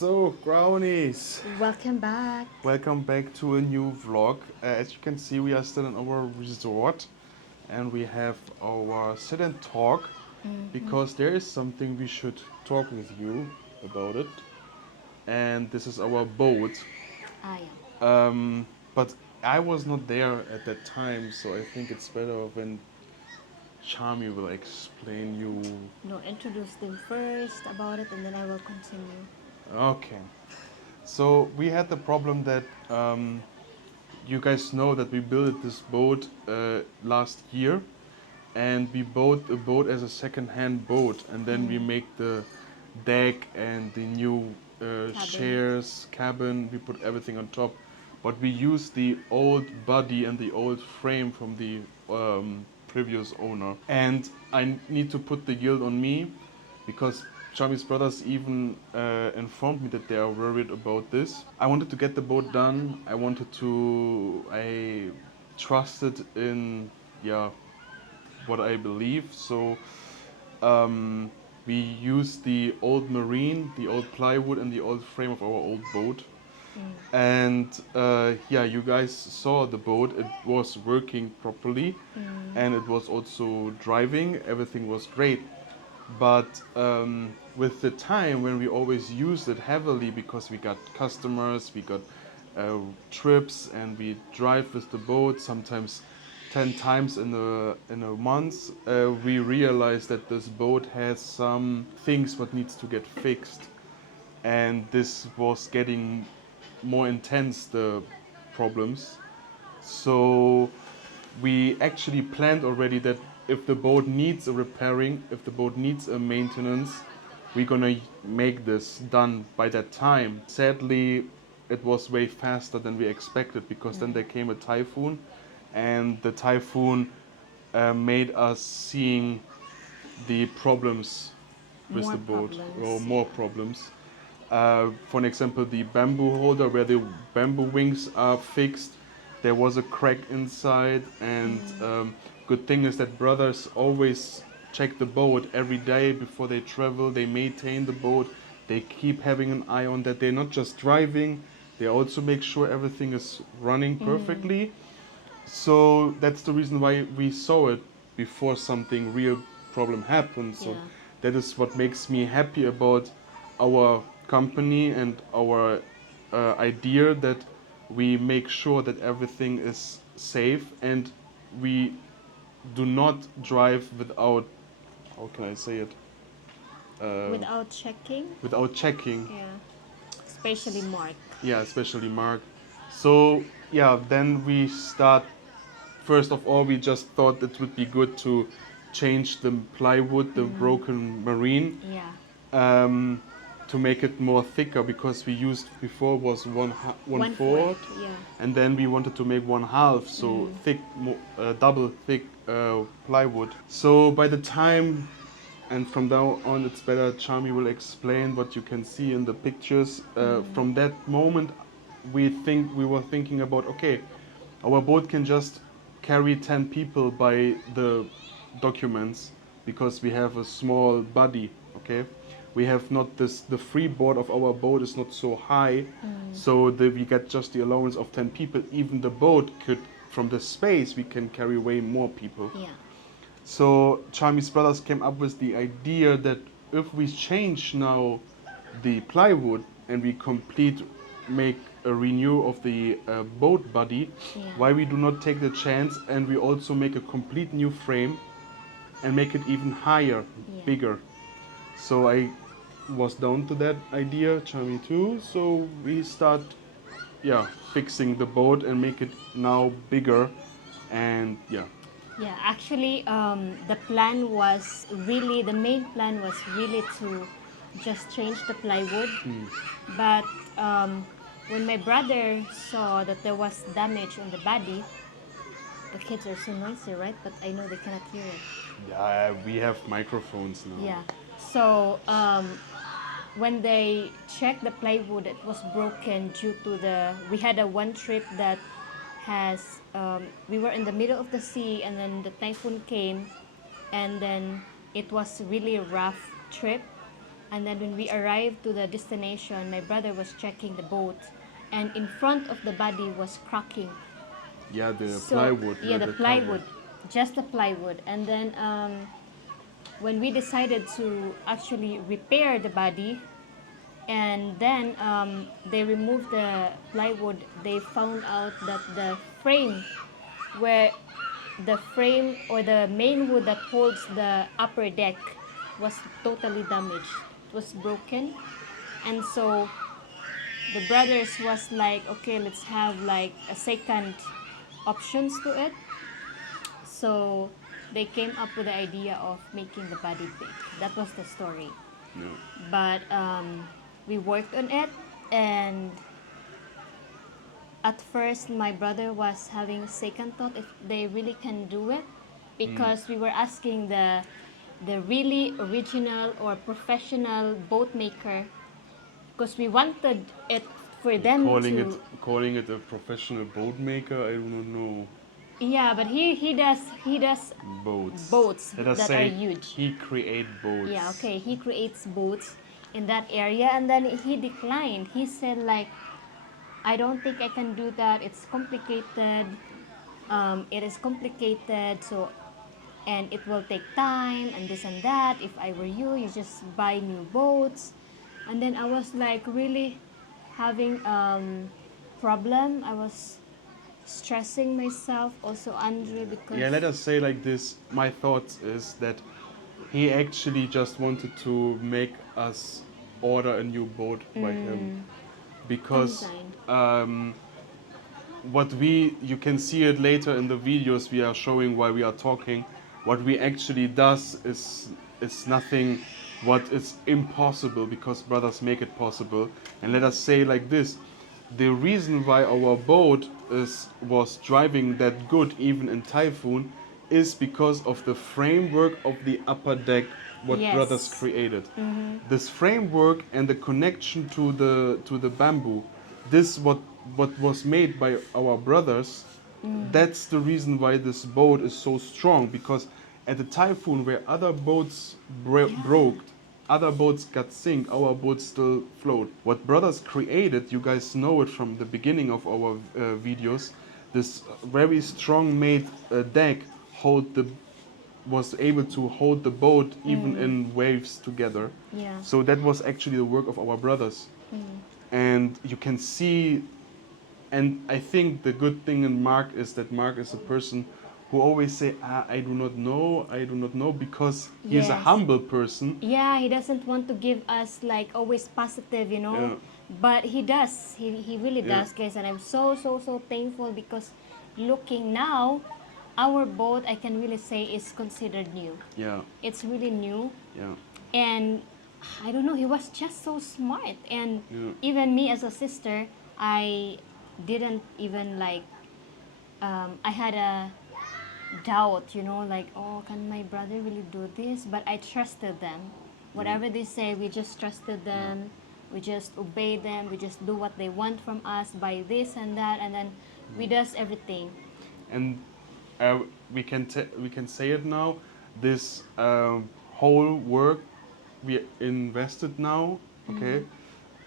So, Crownies, Welcome back. welcome back to a new vlog. As you can see, we are still in our resort and we have our sit and talk because there is something we should talk with you about it. And this is our boat. Ah, yeah. But I was not there at that time, so I think it's better when Charmie will explain you. No, introduce them first about it and then I will continue. Okay. So we had the problem that you guys know that we built this boat last year, and we bought a boat as a second-hand boat, and then we make the deck and the new Cabin. chairs, cabin. We put everything on top, but we used the old body and the old frame from the previous owner. And I need to put the guilt on me because Charmie's brothers even informed me that they are worried about this. I wanted to get the boat done. I trusted in, yeah, what I believe. So um, we used the old marine, the old plywood, and the old frame of our old boat. And yeah, you guys saw the boat. It was working properly, and it was also driving. Everything was great. But with the time when we always used it heavily because we got customers, we got trips, and we drive with the boat sometimes 10 times in a month, we realized that this boat has some things what needs to get fixed, and this was getting more intense, the problems. So we actually planned already that if the boat needs a repairing, if the boat needs a maintenance, we're gonna make this done by that time. Sadly, it was way faster than we expected because then there came a typhoon, and the typhoon made us seeing the problems with More the boat, problems. or more problems. For an example, the bamboo holder where the bamboo wings are fixed, there was a crack inside, and good thing is that brothers always check the boat every day before they travel. They maintain the boat. They keep having an eye on that. They're not just driving. They also make sure everything is running perfectly. So that's the reason why we saw it before something real problem happened. So Yeah. that is what makes me happy about our company and our idea that we make sure that everything is safe, and we do not drive without, how can I say it, Without checking. without checking. Yeah. Especially Mark. Yeah, especially Mark. So yeah, then we start. First of all, we just thought it would be good to change the plywood, the broken marine, Yeah. um, to make it more thicker, because we used before was one One fourth. fourth, Yeah. and then we wanted to make one half, so thick, double thick plywood. So by the time, and from now on it's better, Charmy will explain what you can see in the pictures. From that moment, we were thinking about, okay, our boat can just carry 10 people by the documents because we have a small body, okay? We have not this, the freeboard of our boat is not so high, so we get just the allowance of 10 people. Even the boat could, from the space, we can carry way more people. Yeah. So Charmie's brothers came up with the idea that if we change now the plywood and we make a renew of the boat body, Yeah. why we do not take the chance and we also make a complete new frame and make it even higher, Yeah. bigger. So I was down to that idea, Charmie too. So we start, yeah, fixing the boat and make it now bigger, and yeah. Yeah, actually, the plan was really, the main plan was really to just change the plywood. But when my brother saw that there was damage on the body, the kids are so noisy, right? But I know they cannot hear it. Yeah, we have microphones now. Yeah. So when they checked the plywood, it was broken due to we had a one trip that has, we were in the middle of the sea and then the typhoon came and then it was really a rough trip. And then when we arrived to the destination, my brother was checking the boat, and in front of the body was cracking. Yeah, the So plywood, yeah, not the the cover. plywood, just the plywood. And then when we decided to actually repair the body, and then they removed the plywood, they found out that the frame, where the frame or the main wood that holds the upper deck was totally damaged. It was broken. And so the brothers was like, okay, let's have like a second options to it. So they came up with the idea of making the body big. That was the story. No. But we worked on it, and at first my brother was having second thought if they really can do it, because we were asking the really original or professional boat maker, because we wanted it for them to. Calling it a professional boat maker, I do not know. Yeah, but he does Boats. boats Let us that are say huge. he create boats. Yeah, okay. He creates boats in that area, and then he declined. He said like, I don't think I can do that. It's complicated. It is complicated. So, and it will take time and this and that. If I were you, you just buy new boats. And then I was like really having problem. I was stressing myself also, Andre, because Yeah, let us say like this. My thoughts is that he actually just wanted to make us order a new boat by him because consign. what you can see it later in the videos we are showing while we are talking. What we actually does is nothing what is impossible, because brothers make it possible. And let us say like this: the reason why our boat was driving that good even in typhoon is because of the framework of the upper deck what brothers Yes. created. This framework and the connection to the bamboo, this what was made by our brothers. That's the reason why this boat is so strong, because at the typhoon where other boats broke, other boats got sink, our boat still float. What brothers created, you guys know it from the beginning of our videos, this very strong made deck hold the was able to hold the boat even in waves together. Yeah. So that was actually the work of our brothers. And you can see, and I think the good thing in Mark is that Mark is a person who always say, I do not know, because he is a Yes. humble person. Yeah, he doesn't want to give us like always positive, Yeah. But he does. He really Yeah. does, guys. And I'm so thankful, because looking now, our boat, I can really say, is considered new. Yeah, It's really new. yeah, And I don't know, he was just so smart. And yeah. even me as a sister, I didn't even like, I had a doubt, like, oh, can my brother really do this? But I trusted them. Whatever they say, we just trusted them. We just obey them. We just do what they want from us, buy this and that, and then we does everything. And uh, we can say it now. This whole work we invested now, okay,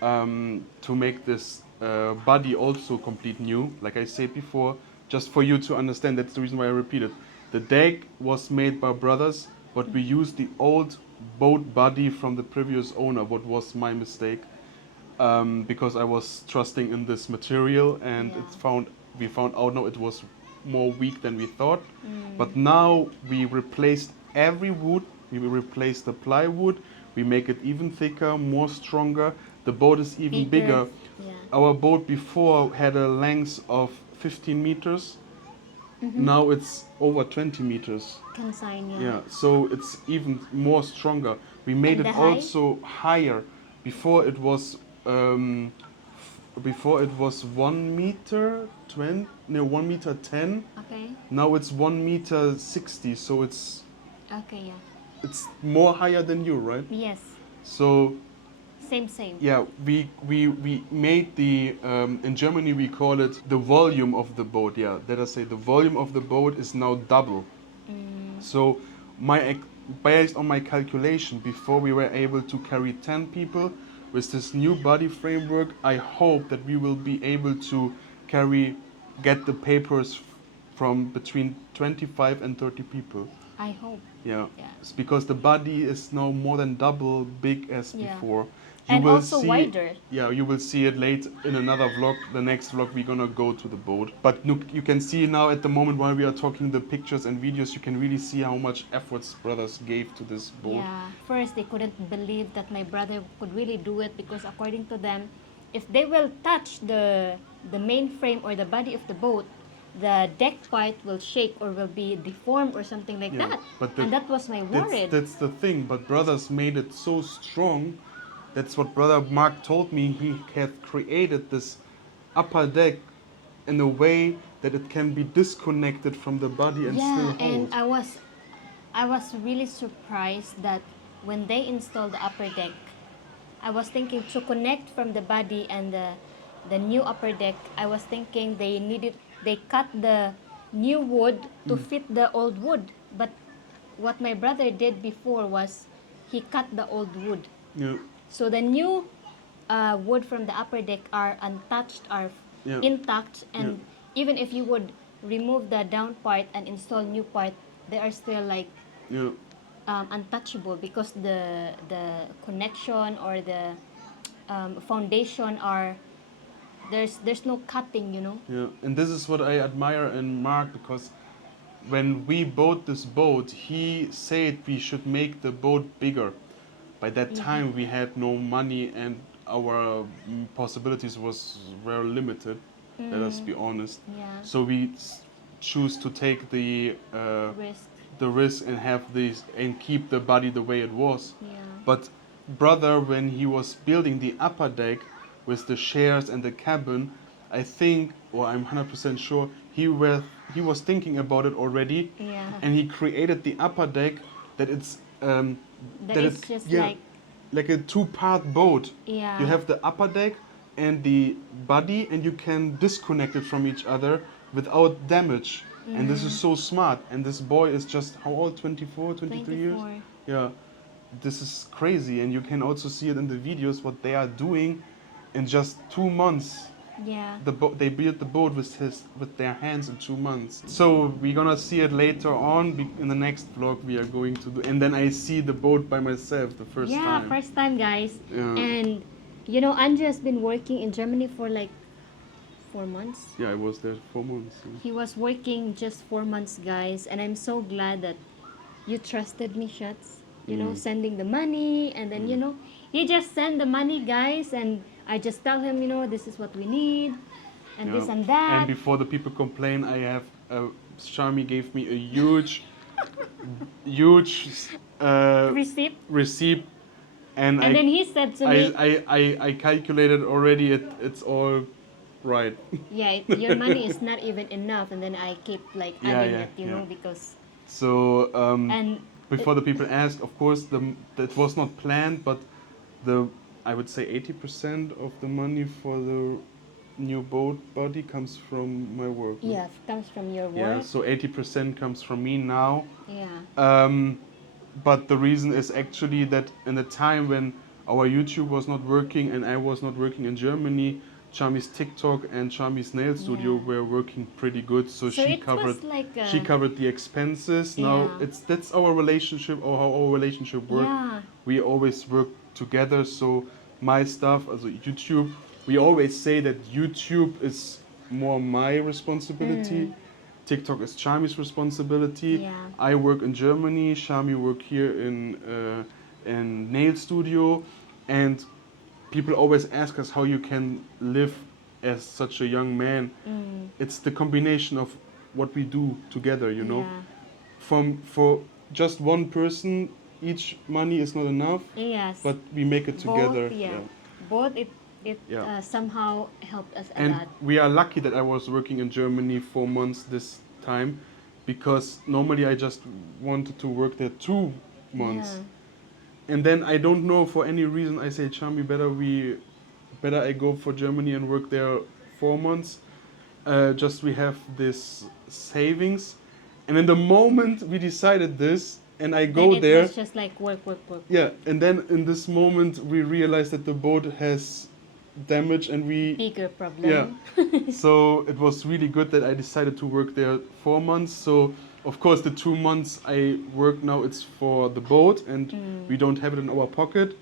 to make this body also complete new. Like I said before, just for you to understand, that's the reason why I repeat it. The deck was made by brothers, but we used the old boat body from the previous owner. What was my mistake? Because I was trusting in this material, and Yeah. we found out now it was more weak than we thought. But now we replaced every wood. We replaced the plywood. We make it even thicker, more stronger. The boat is even Bigger. bigger. Yeah. Our boat before had a length of 15 meters. Now it's over 20 meters. Consign, yeah. Yeah, so it's even more stronger. We made And it the height? also higher. Before it was um, before it was 1 meter 20, no, 1 meter 10. Okay. Now it's 1 meter 60. So Okay, yeah. it's more higher than you, right? Yes. So Same. yeah, we made the in Germany we call it the volume of the boat. Yeah, let us say the volume of the boat is now double. So my based on my calculation, before we were able to carry 10 people, with this new body framework, I hope that we will be able to get the papers from between 25 and 30 people. I hope. Yeah, Yeah. it's because the body is now more than double big as Yeah. before. And also wider. Yeah, you will see it late in another vlog. The next vlog we're gonna go to the boat. But look, you can see now at the moment while we are talking the pictures and videos, you can really see how much efforts brothers gave to this boat. Yeah. First, they couldn't believe that my brother could really do it because according to them, if they will touch the main frame or the body of the boat, the deck part will shake or will be deformed or something like Yeah, that. but And that was my worry. that's the thing. But brothers made it so strong. That's what brother Mark told me. He had created this upper deck in a way that it can be disconnected from the body and still Yeah, and hold. I was really surprised that when they installed the upper deck, I was thinking to connect from the body and the new upper deck. I was thinking they cut the new wood to fit the old wood. But what my brother did before was he cut the old wood. Yeah, So the new wood from the upper deck are untouched, are yeah, intact, yeah, and even if you would remove the down part and install new part, they are still like yeah. untouchable because the connection or the foundation are there's no cutting, you know. Yeah, and this is what I admire in Mark, because when we bought this boat, he said we should make the boat bigger. By that Yeah. time, we had no money and our possibilities was very limited. Let us be honest. Yeah. So we choose to take Risk. the risk and have these and keep the body the way it was. Yeah. But brother, when he was building the upper deck with the shares and the cabin, I think, or I'm 100% sure, he was thinking about it already, Yeah. and he created the upper deck that it's That is just like a two-part boat. Yeah. You have the upper deck and the body, and you can disconnect it from each other without damage. And this is so smart. And this boy is just how old? 24, 23 years? 24. Yeah. This is crazy, and you can also see it in the videos what they are doing in just 2 months. Yeah. They built the boat with their hands in 2 months. So we're gonna see it later on in the next vlog we are going to do, and then I see the boat by myself the first Yeah, time. first time, guys. Yeah. And you know, Andrew has been working in Germany for like 4 months. Yeah, I was there 4 months. He was working just 4 months, guys, and I'm so glad that you trusted me, Shots. You know, sending the money, and then you know, he just send the money, guys, and I just tell him, you know, this is what we need, and this Yeah. and that. And before the people complain, Charmie gave me a huge, huge receipt, and And then he said to me, I calculated already. It's all right. yeah, your money is not even enough, and then I keep like Yeah, adding yeah, it, you yeah. know, because So and before the people ask, of course, that was not planned, but I would say 80% of the money for the new boat body comes from my work. no? yeah, it comes from your work. Yeah, so 80% comes from me now. Yeah. But the reason is actually that in the time when our YouTube was not working and I was not working in Germany, Charmie's TikTok and Charmie's nail studio Yeah. were working pretty good. So she it was like a, she covered the expenses. Now Yeah. that's our relationship, or how our relationship works. Yeah. We always work together. So my stuff, also YouTube, we always say that YouTube is more my responsibility. TikTok is Charmie's responsibility. Yeah. I work in Germany. Charmie work here in nail studio, and people always ask us how you can live as such a young man. It's the combination of what we do together, you know. Yeah. For just one person, each money is not enough, Yes. but we make it together. Both, yeah. Both it Yeah. somehow helped us a And lot. we are lucky that I was working in Germany 4 months this time, because normally I just wanted to work there 2 months. Yeah. And then I don't know, for any reason I say, Charmie, better I go for Germany and work there 4 months. Just we have this savings. And in the moment we decided this, and I Then go it there. was just like work, work, work, Yeah, work. and then in this moment we realized that the boat has damage, and we Bigger yeah. problem. So it was really good that I decided to work there 4 months. So of course the 2 months I work now, it's for the boat, and we don't have it in our pocket.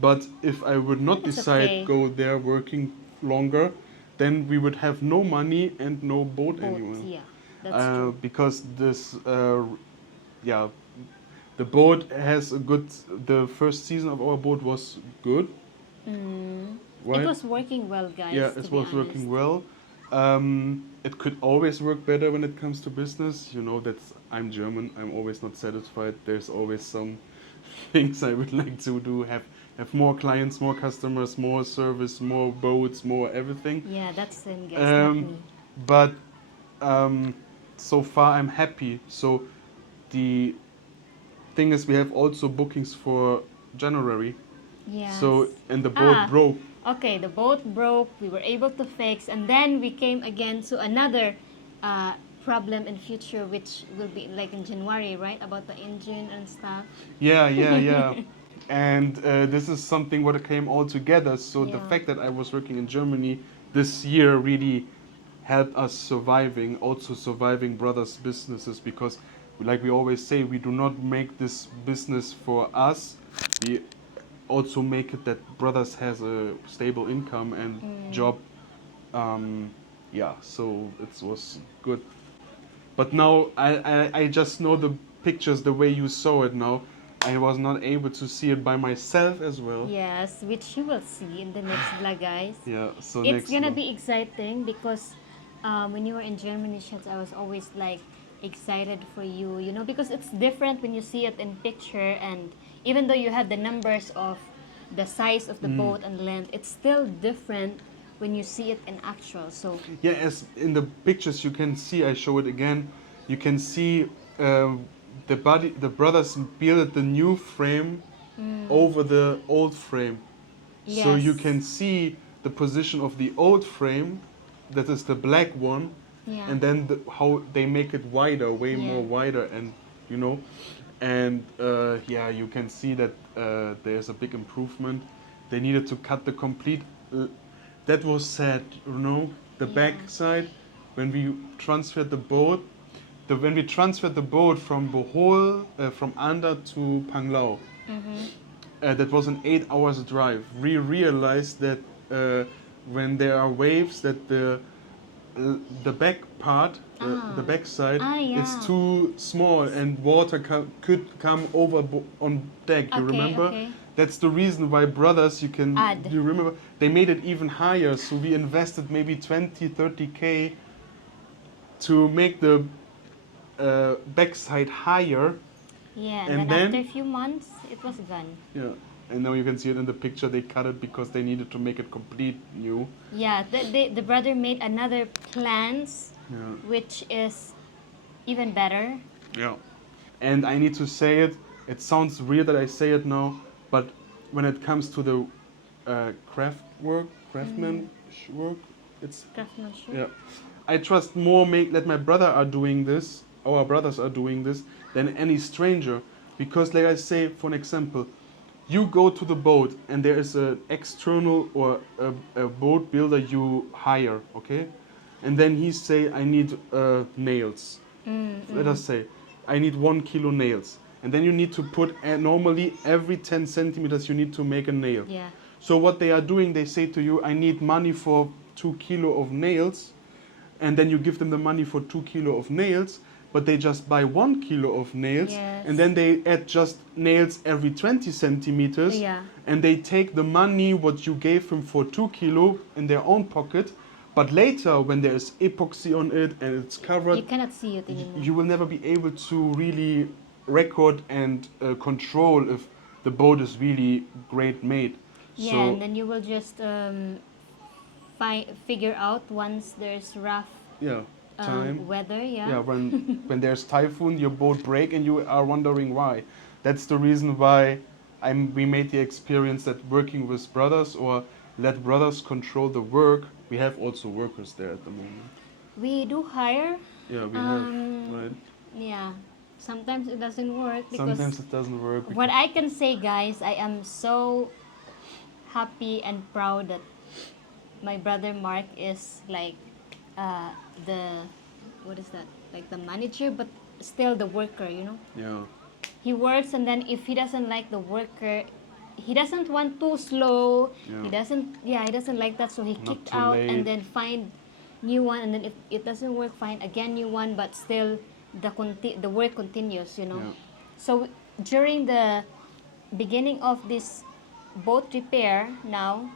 But if I would not But it's decide okay. go there working longer, then we would have no money and no boat Both, anymore. yeah, that's true. Because this, yeah, the boat has a good. The first season of our boat was good, It right? was working well, Yeah, guys, to it be was honest. working well. It could always work better when it comes to business. You know, that's I'm German. I'm always not satisfied. There's always some things I would like to do. Have more clients, more customers, more service, more boats, more everything. Yeah, that's him, guys, not Um, me. but um, so far I'm happy. So the thing is, we have also bookings for January. Yes. So and the boat Ah, broke. okay, the boat broke, we were able to fix, and then we came again to another uh, problem in future, which will be like in January, right? About the engine and stuff. Yeah, yeah, yeah. And this is something what came all together. So the Yeah. fact that I was working in Germany this year really helped us surviving, also surviving brothers' businesses, because like we always say, we do not make this business for us. We also make it that brothers has a stable income and job. Um, yeah, so it was good. But now I just know the pictures the way you saw it now. I was not able to see it by myself as well. Yes, which you will see in the next vlog, guys. Yeah, so It's next gonna one. be exciting because when you were in Germany, Shats, I was always like excited for you, you know, because it's different when you see it in picture, and even though you have the numbers of the size of the boat and length, it's still different when you see it in actual. So Yeah, as in the pictures you can see, I show it again. You can see the body. The brothers built the new frame over the old frame, so you yes, can see the position of the old frame, that is the black one, yeah, and then how they make it wider, way yeah, more wider, and you know, and yeah, you can see that there's a big improvement. They needed to cut the complete. That was sad, you know, the yeah. back side when we transferred the boat. When we transferred the boat from Bohol, from Anda to Panglao, that was an 8 hours drive. We realized that when there are waves, that the back part, the Ah, back side, is yeah. too small, and water could come over on deck. You Okay, remember? okay. That's the reason why brothers. Add. You remember? They made it even higher. So we invested maybe 20, 30K to make the backside higher, Yeah, and and then after a then few months, it was gone. yeah. And now you can see it in the picture. They cut it because they needed to make it complete new. Yeah, the brother made another plans, Yeah. which is even better. Yeah. And I need to say it. It sounds weird that I say it now, but when it comes to the craft work, craftsman work, it's Craftsmanship. yeah. I trust more make that my brother are doing this, our brothers are doing this, than any stranger, because like I say, for an example, you go to the boat and there is an external or a boat builder you hire, okay, and then he say I need nails. Let us say I need 1 kilo nails, and then you need to put normally every 10 centimeters you need to make a nail. Yeah. So what they are doing, they say to you, I need money for 2 kilo of nails, and then you give them the money for 2 kilo of nails, but they just buy 1 kilo of nails, Yes. and then they add just nails every 20 centimeters, Yeah. and they take the money what you gave them for 2 kilo in their own pocket. But later, when there is epoxy on it and it's covered, You cannot see it anymore. you will never be able to really record and control if the boat is really great made. Yeah, So and then you will just figure out once there's rough yeah, time. weather. Yeah. Yeah, when there's typhoon, your boat break and you are wondering why. That's the reason why we made the experience that working with brothers or let brothers control the work. We have also workers there at the moment. We do hire. Yeah, we have, Um, right? yeah. Sometimes it doesn't work Sometimes because it doesn't work. what I can say, guys, I am so happy and proud that my brother Mark is like uh, the what is that? Like the manager, but still the worker. You know, Yeah. he works, and then if he doesn't like the worker, he doesn't want too slow. Yeah. He doesn't. Yeah, he doesn't like that, so he Not kicked too out and late. then find new one, and then if it doesn't work, find again new one, but still the work continues. You know, Yeah. so during the beginning of this boat repair now,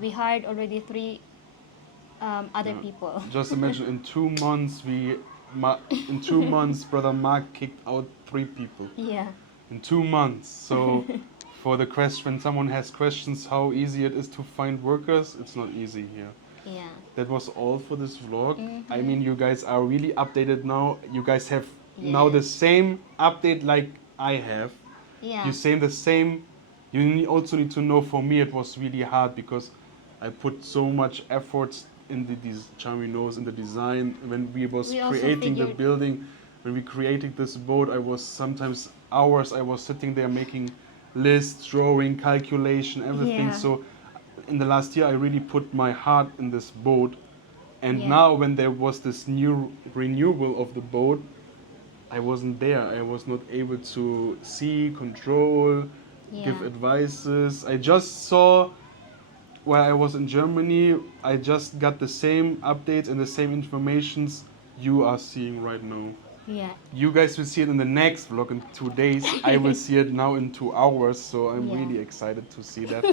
we hired already three other Yeah. people. Just imagine in 2 months in 2 months brother Mark kicked out 3 people. Yeah. In 2 months. So for the question, when someone has questions how easy it is to find workers, it's not easy here. Yeah. That was all for this vlog. I Mhm. mean, you guys are really updated now. You guys have now the Yes. same update like I have. Yeah. You same the same. Also need to know, for me it was really hard because I put so much efforts in Charmie knows, in the design. When we was We also creating the figured. building, when we created this boat, I was sometimes hours I was sitting there making lists, drawing, calculation, everything. Yeah. So in the last year I really put my heart in this boat. And Yeah. now when there was this new renewal of the boat, I wasn't there. I was not able to see, control, give Yeah. advices. I just saw while I was in Germany, I just got the same updates and the same informations you are seeing right now. Yeah. You guys will see it in the next vlog in 2 days. I will see it now in 2 hours, so I'm Yeah. really excited to see that.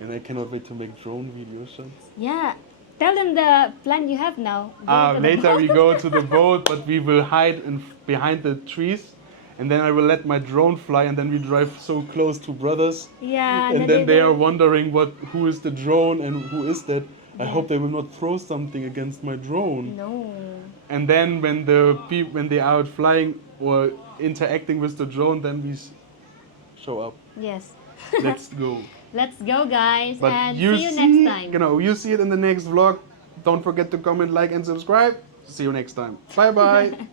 And I cannot wait to make drone video shots. Yeah. Tell them the plan you have now. Going to the Later we boat. go to the boat, but we will hide behind the trees. And then I will let my drone fly, and then we drive so close to brothers. Yeah. And then they are don't- wondering who is the drone and who is that. I Yeah. hope they will not throw something against my drone. No. And then when they are out flying or interacting with the drone, then we show up. Yes. Let's go. Let's go, guys, But and you see you see, next time. you see it in the next vlog. Don't forget to comment, like, and subscribe. See you next time. Bye bye.